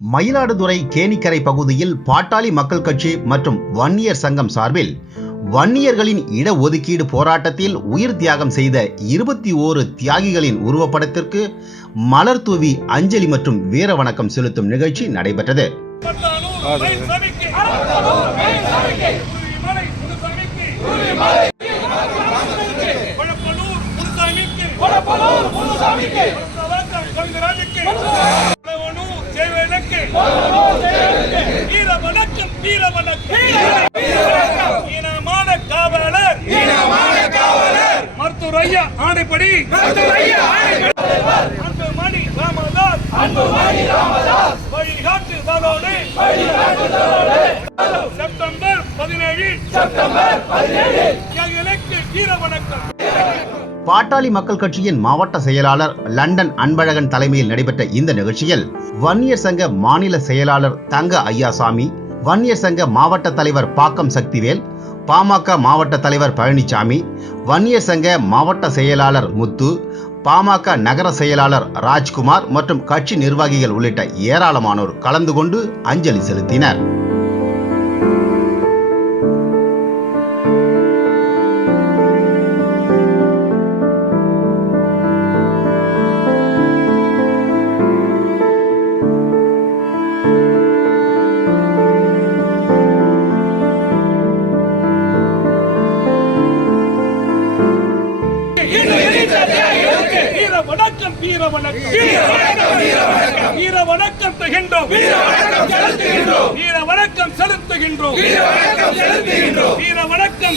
மயிலாடுதுறை கேணிக்கரை பகுதியில் பாட்டாளி மக்கள் கட்சி மற்றும் வன்னியர் சங்கம் சார்பில் வன்னியர்களின் இடஒதுக்கீடு போராட்டத்தில் உயிர் தியாகம் செய்த 21 தியாகிகளின் உருவப்படத்திற்கு மலர் தூவி அஞ்சலி மற்றும் வீர வணக்கம் செலுத்தும் நிகழ்ச்சி நடைபெற்றது. ஆணைப்படி வழிகாட்டுதலோடு செப்டம்பர் 17 வீர வணக்கம். பாட்டாளி மக்கள் கட்சியின் மாவட்ட செயலாளர் லண்டன் அன்பழகன் தலைமையில் நடைபெற்ற இந்த நிகழ்ச்சியில் வன்னியர் சங்க மாநில செயலாளர் தங்க ஐயாசாமி, வன்னியர் சங்க மாவட்ட தலைவர் பாக்கம் சக்திவேல், பாமக மாவட்ட தலைவர் பழனிசாமி, வன்னியர் சங்க மாவட்ட செயலாளர் முத்து, பாமக நகர செயலாளர் ராஜ்குமார் மற்றும் கட்சி நிர்வாகிகள் உள்ளிட்ட ஏராளமானோர் கலந்து கொண்டு அஞ்சலி செலுத்தினர். வீர வணக்கம் தருகின்றோம். வீர வணக்கம் செலுத்துகின்றோம். வீர வணக்கம்.